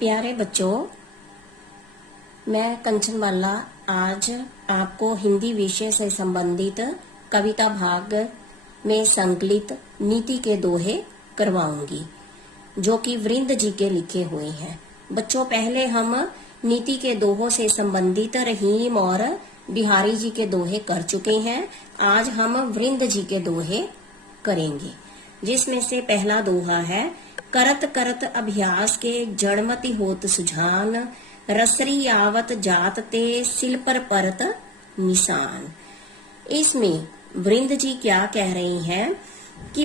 प्यारे बच्चों, मैं कंचन बाला आज आपको हिंदी विषय से संबंधित कविता भाग में संकलित नीति के दोहे करवाऊंगी, जो कि वृंद जी के लिखे हुए हैं। बच्चों, पहले हम नीति के दोहों से संबंधित रहीम और बिहारी जी के दोहे कर चुके हैं। आज हम वृंद जी के दोहे करेंगे, जिसमें से पहला दोहा है, करत करत अभ्यास के जड़मति होत सुजान, रसरी आवत जात ते सिल पर परत निशान। इसमें वृंद जी क्या कह रही हैं कि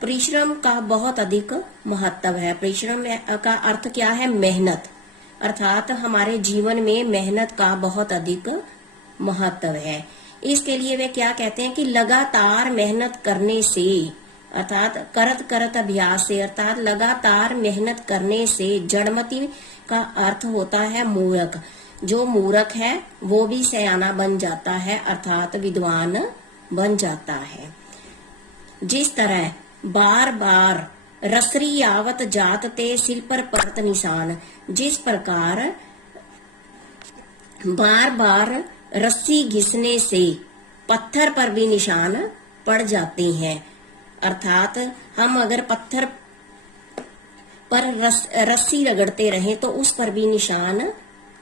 परिश्रम का बहुत अधिक महत्व है। परिश्रम का अर्थ क्या है? मेहनत, अर्थात हमारे जीवन में मेहनत का बहुत अधिक महत्व है। इसके लिए वे क्या कहते हैं कि लगातार मेहनत करने से, अर्थात करत करत अभ्यास से, अर्थात लगातार मेहनत करने से, जड़मति का अर्थ होता है मूर्ख। जो मूर्ख है वो भी सयाना बन जाता है, अर्थात विद्वान बन जाता है। जिस तरह बार बार रसरी आवत जात ते सिल पर परत निशान, जिस प्रकार बार बार रस्सी घिसने से पत्थर पर भी निशान पड़ जाते हैं, अर्थात हम अगर पत्थर पर रस्सी रगड़ते रहें तो उस पर भी निशान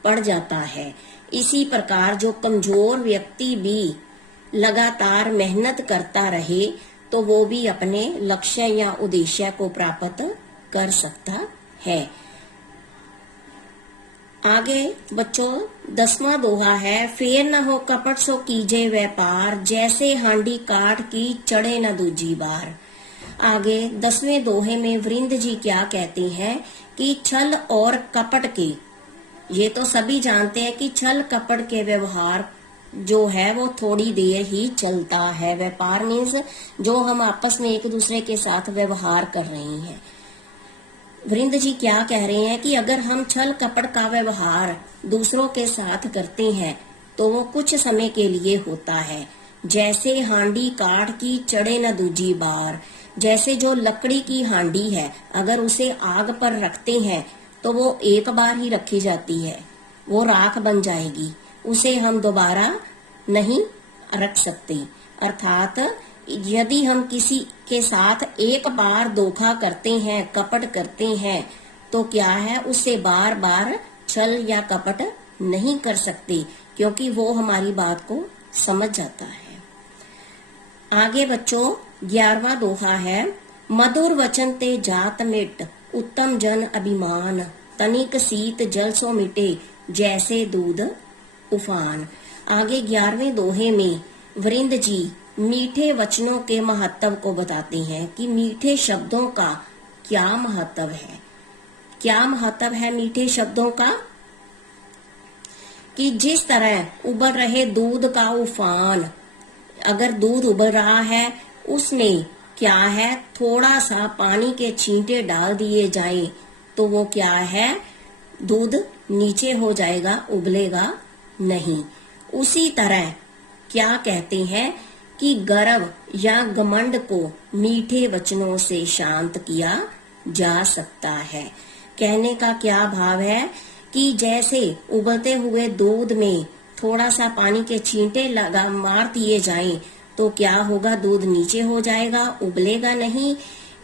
पड़ जाता है। इसी प्रकार जो कमजोर व्यक्ति भी लगातार मेहनत करता रहे तो वो भी अपने लक्ष्य या उद्देश्य को प्राप्त कर सकता है। आगे बच्चों 10वां दोहा है, फेर न हो कपट सो कीजे व्यापार, जैसे हांडी काट की चढ़े न दूजी बार। आगे 10वें दोहे में वृंद जी क्या कहते हैं कि छल और कपट के, ये तो सभी जानते हैं कि छल कपट के व्यवहार जो है वो थोड़ी देर ही चलता है। व्यापार मीन्स जो हम आपस में एक दूसरे के साथ व्यवहार कर रहे हैं। वृंद जी क्या कह रहे हैं कि अगर हम छल कपट का व्यवहार दूसरों के साथ करते हैं तो वो कुछ समय के लिए होता है। जैसे हांडी काट की चढ़े न दूजी बार, जैसे जो लकड़ी की हांडी है, अगर उसे आग पर रखते हैं तो वो एक बार ही रखी जाती है, वो राख बन जाएगी, उसे हम दोबारा नहीं रख सकते। अर्थात यदि हम किसी के साथ एक बार धोखा करते हैं, कपट करते हैं, तो क्या है, उससे बार बार छल या कपट नहीं कर सकते, क्योंकि वो हमारी बात को समझ जाता है। आगे बच्चों 11वां दोहा है, मधुर वचन ते जात मिट, उत्तम जन अभिमान, तनिक शीत जल सो मिटे, जैसे दूध उफान। आगे 11वें दोहे में वृंद जी मीठे वचनों के महत्व को बताते हैं कि मीठे शब्दों का क्या महत्व है। क्या महत्व है मीठे शब्दों का? कि जिस तरह उबल रहे दूध का उफान, अगर दूध उबल रहा है, उसमें क्या है, थोड़ा सा पानी के छींटे डाल दिए जाएं तो वो क्या है, दूध नीचे हो जाएगा, उबलेगा नहीं। उसी तरह क्या कहते हैं कि गर्व या घमंड को मीठे वचनों से शांत किया जा सकता है। कहने का क्या भाव है कि जैसे उबलते हुए दूध में थोड़ा सा पानी के छींटे मार दिए जाएं तो क्या होगा, दूध नीचे हो जाएगा, उबलेगा नहीं।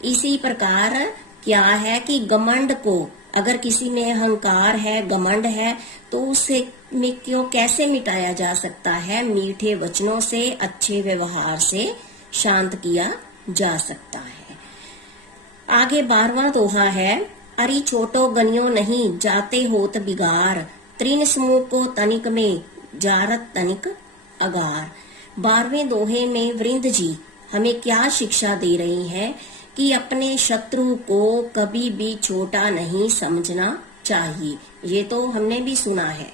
इसी प्रकार क्या है कि घमंड को, अगर किसी में अहंकार है, घमंड है, तो उसे में क्यों कैसे मिटाया जा सकता है? मीठे वचनों से, अच्छे व्यवहार से शांत किया जा सकता है। आगे 12वां दोहा है, अरि छोटो गनियो नहीं, जाते होत बिगार, त्रिन समूह को तनिक में, जारत तनिक अगार। 12वें दोहे में वृंद जी हमें क्या शिक्षा दे रही हैं कि अपने शत्रु को कभी भी छोटा नहीं समझना चाहिए। ये तो हमने भी सुना है।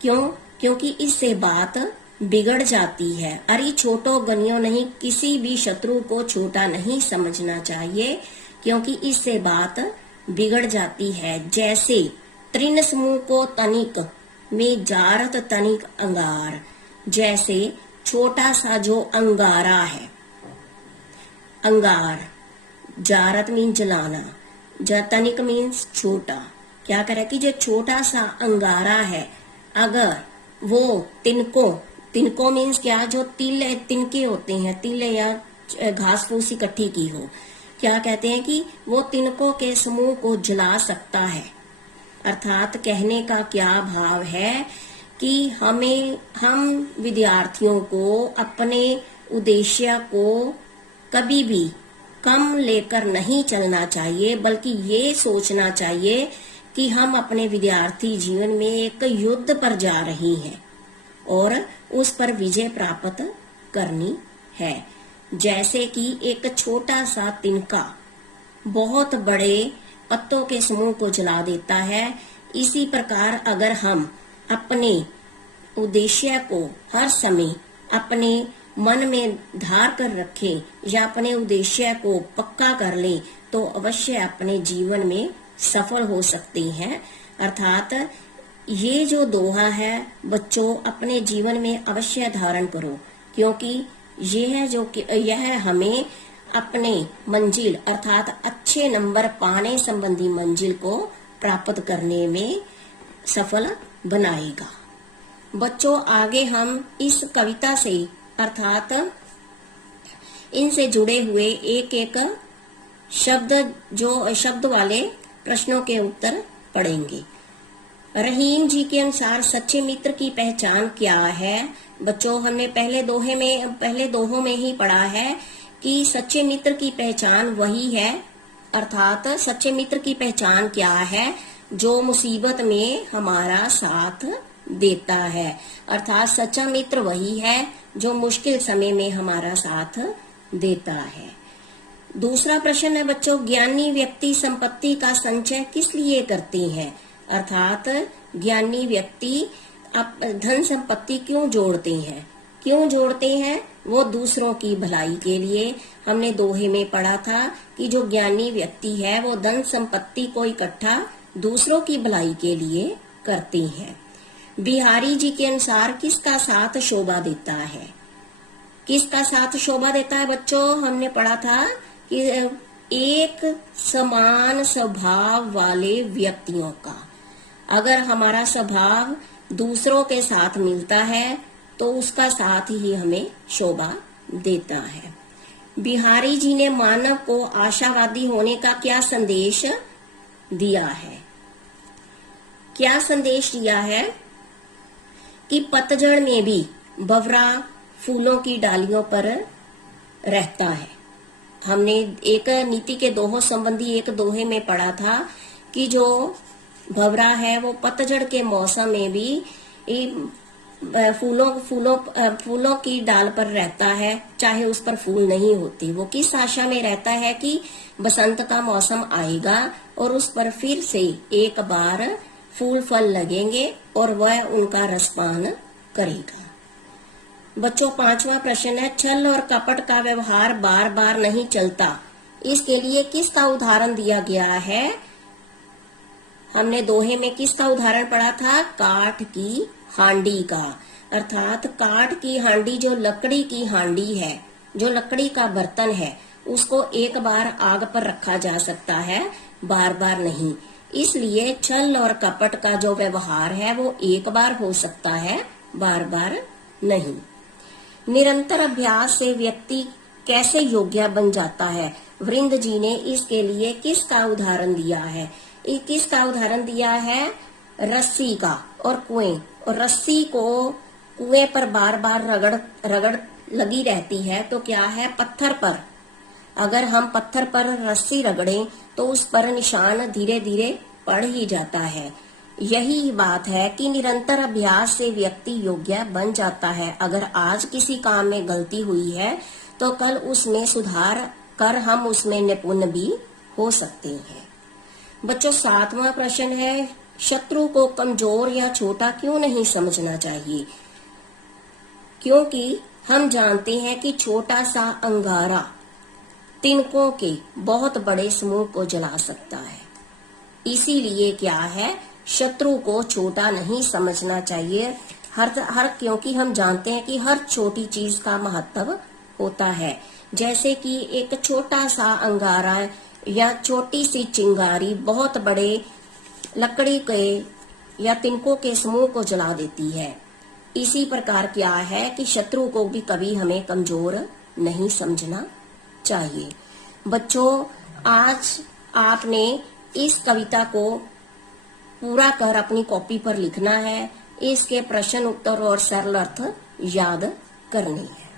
क्यों? क्योंकि इससे बात बिगड़ जाती है। अरे छोटो गनियो नहीं, किसी भी शत्रु को छोटा नहीं समझना चाहिए, क्योंकि इससे बात बिगड़ जाती है। जैसे त्रिन समूह को तनिक में, जारत तनिक अंगार, जैसे छोटा सा जो अंगारा है, अंगार, जारत मीन जलाना, तनिक मीन्स छोटा। क्या करे कि जो छोटा सा अंगारा है, अगर वो तिनको मीन्स क्या, जो तिनके होते हैं, तिल या घास फूस इकट्ठी की हो, क्या कहते हैं कि वो तिनकों के समूह को जला सकता है। अर्थात कहने का क्या भाव है कि हम विद्यार्थियों को अपने उद्देश्य को कभी भी कम लेकर नहीं चलना चाहिए, बल्कि ये सोचना चाहिए कि हम अपने विद्यार्थी जीवन में एक युद्ध पर जा रही हैं और उस पर विजय प्राप्त करनी है। जैसे कि एक छोटा सा तिनका बहुत बड़े पत्तों के समूह को जला देता है, इसी प्रकार अगर हम अपने उद्देश्य को हर समय अपने मन में धार कर रखें या अपने उद्देश्य को पक्का कर लें, तो अवश्य अपने जीवन में सफल हो सकते हैं। अर्थात ये जो दोहा है बच्चों, अपने जीवन में अवश्य धारण करो, क्योंकि यह हमें अपने मंजिल अर्थात अच्छे नंबर पाने संबंधी मंजिल को प्राप्त करने में सफल बनाएगा। बच्चों, आगे हम इस कविता से अर्थात इनसे जुड़े हुए एक एक शब्द वाले प्रश्नों के उत्तर पढ़ेंगे। रहीम जी के अनुसार सच्चे मित्र की पहचान क्या है? बच्चों, हमने पहले दोहों में ही पढ़ा है कि सच्चे मित्र की पहचान वही है, अर्थात सच्चे मित्र की पहचान क्या है? जो मुसीबत में हमारा साथ देता है। अर्थात सच्चा मित्र वही है जो मुश्किल समय में हमारा साथ देता है। दूसरा प्रश्न है बच्चों, ज्ञानी व्यक्ति संपत्ति का संचय किस लिए करते हैं? अर्थात ज्ञानी व्यक्ति धन संपत्ति क्यों जोड़ते हैं? वो दूसरों की भलाई के लिए। हमने दोहे में पढ़ा था कि जो ज्ञानी व्यक्ति है वो धन संपत्ति को इकट्ठा दूसरों की भलाई के लिए करते हैं। बिहारी जी के अनुसार किसका साथ शोभा देता है? किसका साथ शोभा देता है बच्चों? हमने पढ़ा था कि एक समान स्वभाव वाले व्यक्तियों का। अगर हमारा स्वभाव दूसरों के साथ मिलता है तो उसका साथ ही हमें शोभा देता है। बिहारी जी ने मानव को आशावादी होने का क्या संदेश दिया है? क्या संदेश दिया है कि पतझड़ में भी भंवरा फूलों की डालियों पर रहता है। हमने एक नीति के दोहों संबंधी एक दोहे में पढ़ा था कि जो भंवरा है वो पतझड़ के मौसम में भी फूलों की डाल पर रहता है, चाहे उस पर फूल नहीं होते। वो किस आशा में रहता है कि बसंत का मौसम आएगा और उस पर फिर से एक बार फूल फल लगेंगे और वह उनका रसपान करेगा। बच्चों, पांचवा प्रश्न है, छल और कपट का व्यवहार बार बार नहीं चलता, इसके लिए किसका उदाहरण दिया गया है? हमने दोहे में किसका उदाहरण पढ़ा था? काठ की हांडी का। अर्थात काठ की हांडी, जो लकड़ी की हांडी है, जो लकड़ी का बर्तन है, उसको एक बार आग पर रखा जा सकता है, बार बार नहीं। इसलिए छल और कपट का जो व्यवहार है वो एक बार हो सकता है, बार बार नहीं। निरंतर अभ्यास से व्यक्ति कैसे योग्य बन जाता है? वृंद जी ने इसके लिए किसका उदाहरण दिया है? किसका उदाहरण दिया है? रस्सी का और कुएं। और रस्सी को कुएं पर बार बार रगड़ लगी रहती है तो क्या है? पत्थर पर। अगर हम पत्थर पर रस्सी रगड़ें तो उस पर निशान धीरे धीरे पड़ ही जाता है। यही बात है कि निरंतर अभ्यास से व्यक्ति योग्य बन जाता है। अगर आज किसी काम में गलती हुई है तो कल उसमें सुधार कर हम उसमें निपुण भी हो सकते हैं। बच्चों, सातवां प्रश्न है, शत्रु को कमजोर या छोटा क्यों नहीं समझना चाहिए? क्योंकि हम जानते हैं कि छोटा सा अंगारा तिनकों के बहुत बड़े समूह को जला सकता है। इसीलिए क्या है, शत्रु को छोटा नहीं समझना चाहिए। क्योंकि हम जानते हैं कि हर छोटी चीज का महत्व होता है। जैसे कि एक छोटा सा अंगारा या छोटी सी चिंगारी बहुत बड़े लकड़ी के या तिनकों के समूह को जला देती है। इसी प्रकार क्या है कि शत्रु को भी कभी हमें कमजोर नहीं समझना चाहिए। बच्चों, आज आपने इस कविता को पूरा कर अपनी कॉपी पर लिखना है। इसके प्रश्न उत्तर और सरल अर्थ याद करने हैं।